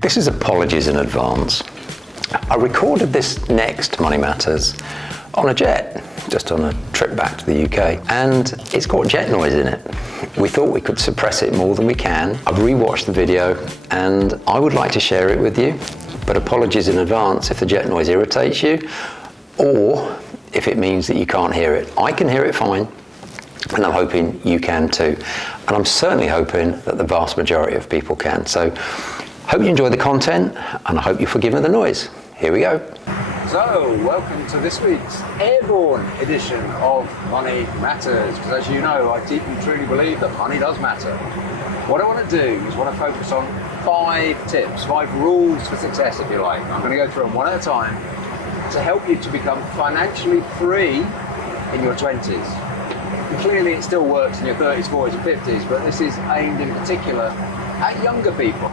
This is apologies in advance. I recorded this next Money Matters on a jet, just on a trip back to the UK, and it's got jet noise in it. We thought we could suppress it more than we can. I've rewatched the video and I would like to share it with you, but apologies in advance if the jet noise irritates you or if it means that you can't hear it. I can hear it fine, and I'm hoping you can too. And I'm certainly hoping that the vast majority of people can. So hope you enjoy the content and I hope you forgive me the noise. Here we go. So, welcome to this week's airborne edition of Money Matters, because as you know, I deeply truly believe that money does matter. What I want to do is want to focus on 5 tips, 5 rules for success, if you like. I'm going to go through them one at a time to help you to become financially free in your 20s. And clearly it still works in your 30s, 40s and 50s, but this is aimed in particular at younger people.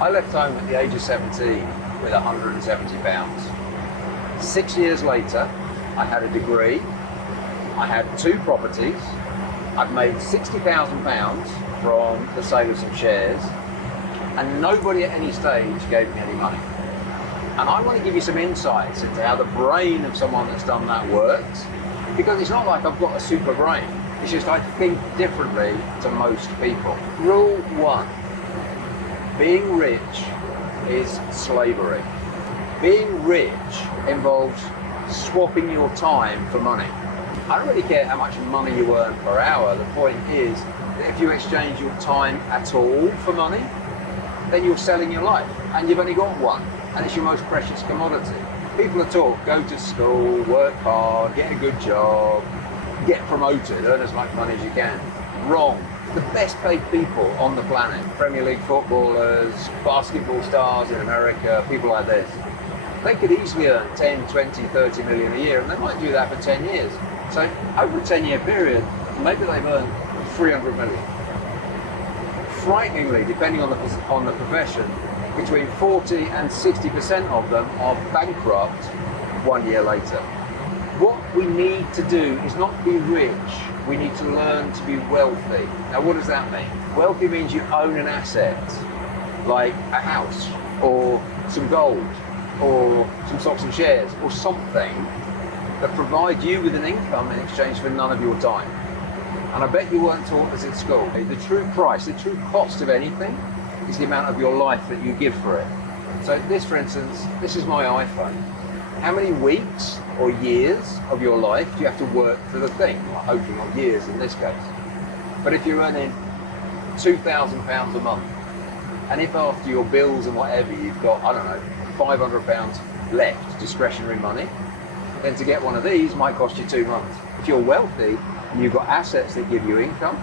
I left home at the age of 17 with £170. 6 years later, I had a degree, I had 2 properties, I'd made £60,000 from the sale of some shares, and nobody at any stage gave me any money. And I want to give you some insights into how the brain of someone that's done that works, because it's not like I've got a super brain, it's just I think differently to most people. Rule 1, being rich is slavery. Being rich involves swapping your time for money. I don't really care how much money you earn per hour. The point is that if you exchange your time at all for money, then you're selling your life, and you've only got one, and it's your most precious commodity. People are taught, go to school, work hard, get a good job, get promoted, earn as much money as you can. Wrong. The best paid people on the planet, Premier League footballers, basketball stars in America, people like this, they could easily earn 10, 20, 30 million a year, and they might do that for 10 years. So over a 10-year period, maybe they've earned 300 million. Frighteningly, depending on the profession, between 40 and 60% of them are bankrupt 1 year later. What we need to do is not be rich, we need to learn to be wealthy. Now what does that mean? Wealthy means you own an asset, like a house, or some gold, or some stocks and shares, or something that provides you with an income in exchange for none of your time. And I bet you weren't taught this at school. The true price, the true cost of anything is the amount of your life that you give for it. So this, for instance, this is my iPhone. How many weeks or years of your life do you have to work for the thing? Well, hopefully not years in this case. But if you're earning £2,000 a month, and if after your bills and whatever you've got, I don't know, £500 left, discretionary money, then to get one of these might cost you 2 months. If you're wealthy and you've got assets that give you income,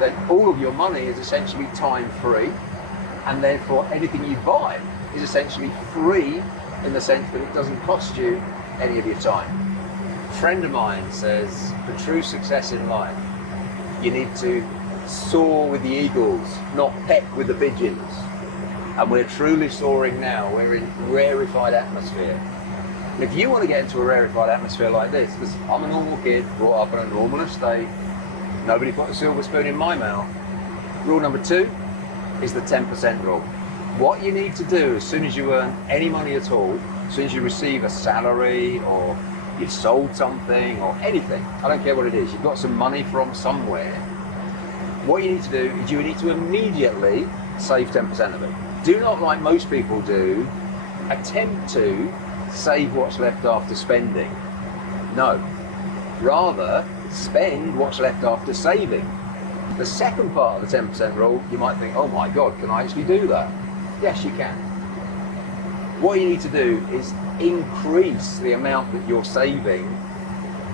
then all of your money is essentially time free, and therefore anything you buy is essentially free in the sense that it doesn't cost you any of your time. A friend of mine says for true success in life, you need to soar with the eagles, not peck with the pigeons. And we're truly soaring now. We're in rarefied atmosphere. And if you want to get into a rarefied atmosphere like this, because I'm a normal kid, brought up in a normal estate, nobody put a silver spoon in my mouth. Rule number 2 is the 10% rule. What you need to do as soon as you earn any money at all, as soon as you receive a salary or you've sold something or anything, I don't care what it is, you've got some money from somewhere, what you need to do is you need to immediately save 10% of it. Do not, like most people do, attempt to save what's left after spending. No. Rather, spend what's left after saving. The second part of the 10% rule, you might think, oh my God, can I actually do that? Yes, you can. What you need to do is increase the amount that you're saving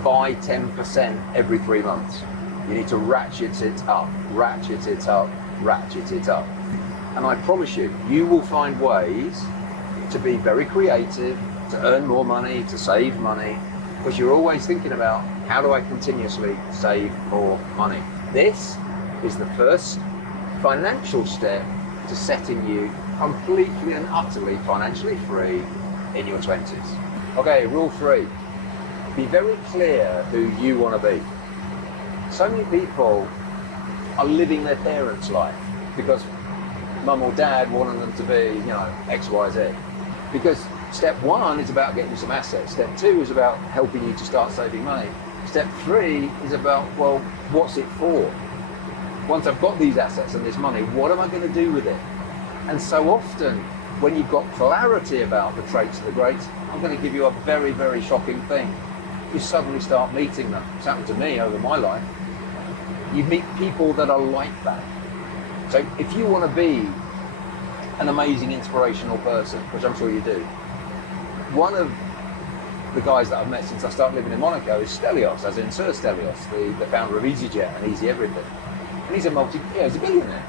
by 10% every 3 months. You need to ratchet it up, ratchet it up, ratchet it up. And I promise you, you will find ways to be very creative, to earn more money, to save money, because you're always thinking about how do I continuously save more money. This is the first financial step to setting you completely and utterly financially free in your 20s. Okay, rule 3, be very clear who you want to be. So many people are living their parents' life because mum or dad wanting them to be, you know, X, Y, Z. Because step one is about getting you some assets. Step two is about helping you to start saving money. Step three is about, well, what's it for? Once I've got these assets and this money, what am I going to do with it? And so often, when you've got clarity about the traits of the greats, I'm going to give you a very, very shocking thing. You suddenly start meeting them. It's happened to me over my life. You meet people that are like that. So if you want to be an amazing, inspirational person, which I'm sure you do, one of the guys that I've met since I started living in Monaco is Stelios, as in Sir Stelios, the founder of EasyJet and Easy Everything. And he's a he's a billionaire.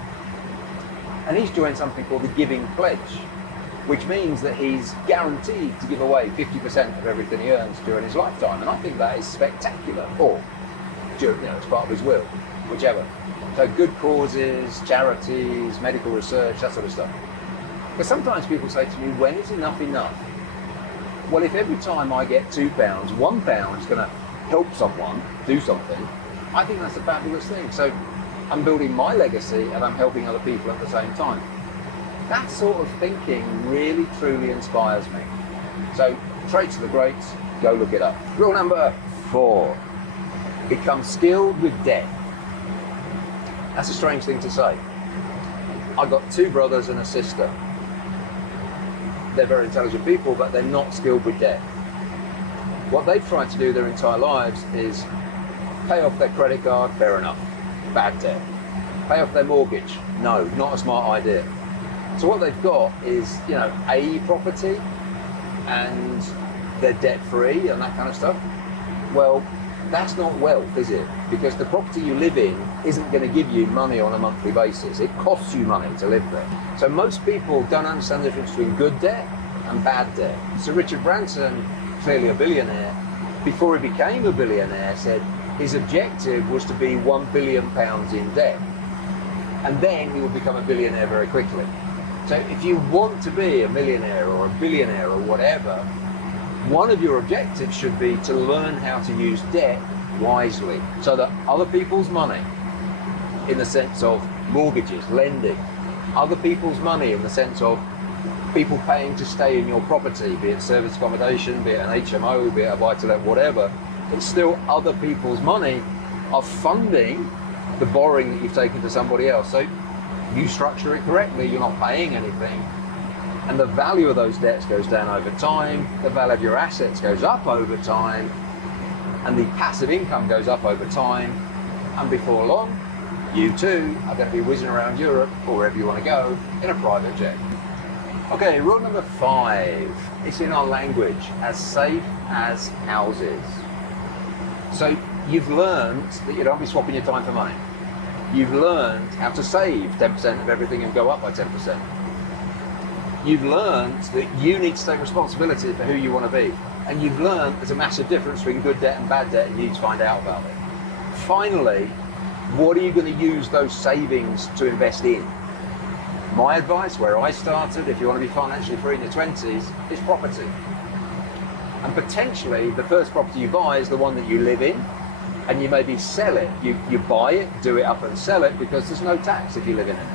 And he's joined something called the Giving Pledge, which means that he's guaranteed to give away 50% of everything he earns during his lifetime. And I think that is spectacular. Or, you know, it's part of his will, whichever. So good causes, charities, medical research, that sort of stuff. But sometimes people say to me, when is enough enough? Well, if every time I get £2, £1 is going to help someone do something, I think that's a fabulous thing. So I'm building my legacy and I'm helping other people at the same time. That sort of thinking really, truly inspires me. So, traits of the greats, go look it up. Rule number 4, become skilled with debt. That's a strange thing to say. I've got 2 brothers and a sister. They're very intelligent people, but they're not skilled with debt. What they've tried to do their entire lives is pay off their credit card, fair enough, bad debt. Pay off their mortgage, no, not a smart idea. So what they've got is, you know, a property and they're debt free and that kind of stuff. Well, that's not wealth, is it? Because the property you live in isn't going to give you money on a monthly basis. It costs you money to live there. So most people don't understand the difference between good debt and bad debt. So Richard Branson, clearly a billionaire, before he became a billionaire, said his objective was to be £1 billion in debt. And then he would become a billionaire very quickly. So if you want to be a millionaire or a billionaire or whatever, one of your objectives should be to learn how to use debt wisely so that other people's money, in the sense of mortgages, lending, other people's money in the sense of people paying to stay in your property, be it service accommodation, be it an HMO, be it a buy-to-let, whatever, it's still other people's money are funding the borrowing that you've taken to somebody else. So you structure it correctly, you're not paying anything, and the value of those debts goes down over time, the value of your assets goes up over time, and the passive income goes up over time, and before long, you too are going to be whizzing around Europe, or wherever you want to go, in a private jet. Okay, rule number 5, it's in our language, as safe as houses. So you've learned that you don't be swapping your time for money. You've learned how to save 10% of everything and go up by 10%. You've learned that you need to take responsibility for who you want to be. And you've learned there's a massive difference between good debt and bad debt, and you need to find out about it. Finally, what are you going to use those savings to invest in? My advice, where I started, if you want to be financially free in your 20s, is property. And potentially, the first property you buy is the one that you live in, and you maybe sell it. You buy it, do it up and sell it, because there's no tax if you live in it.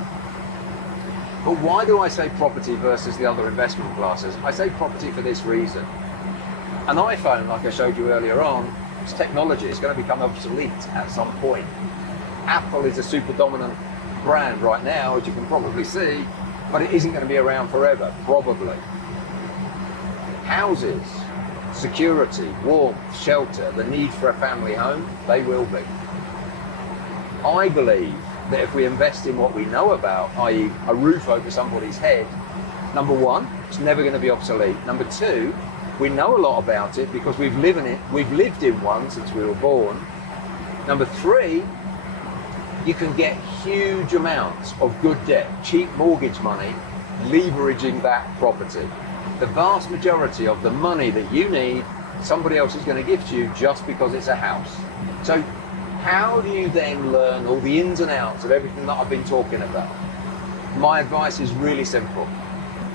But why do I say property versus the other investment classes? I say property for this reason. An iPhone, like I showed you earlier on, it's technology. It's going to become obsolete at some point. Apple is a super dominant brand right now, as you can probably see, but it isn't going to be around forever, probably. Houses, security, warmth, shelter, the need for a family home, they will be. I believe that if we invest in what we know about, i.e. a roof over somebody's head, number 1, it's never going to be obsolete. Number 2, we know a lot about it because we've lived in one since we were born. Number 3, you can get huge amounts of good debt, cheap mortgage money, leveraging that property. The vast majority of the money that you need, somebody else is going to give to you just because it's a house. So how do you then learn all the ins and outs of everything that I've been talking about? My advice is really simple.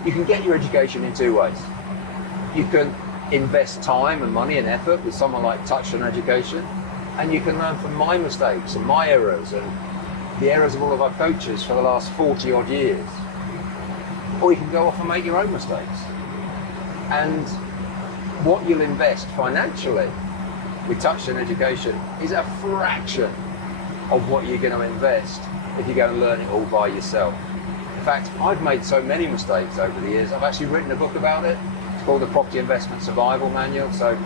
You can get your education in 2 ways. You can invest time and money and effort with someone like Touchstone Education, and you can learn from my mistakes and my errors and the errors of all of our coaches for the last 40 odd years. or you can go off and make your own mistakes. And what you'll invest financially with Touchstone Education is a fraction of what you're going to invest if you go and learn it all by yourself. In fact, I've made so many mistakes over the years. I've actually written a book about it. It's called the Property Investment Survival Manual. So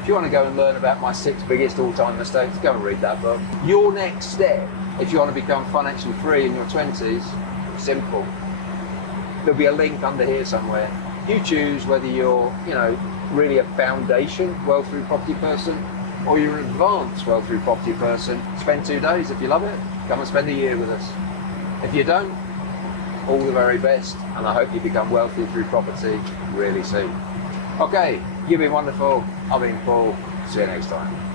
if you want to go and learn about my 6 biggest all-time mistakes, go and read that book. Your next step, if you want to become financially free in your 20s, simple. There'll be a link under here somewhere. You choose whether you're, really a foundation wealth through property person, or you're an advanced wealth through property person. Spend 2 days if you love it. Come and spend a year with us. If you don't, all the very best, and I hope you become wealthy through property really soon. Okay, you've been wonderful. I've been Paul. See you next time.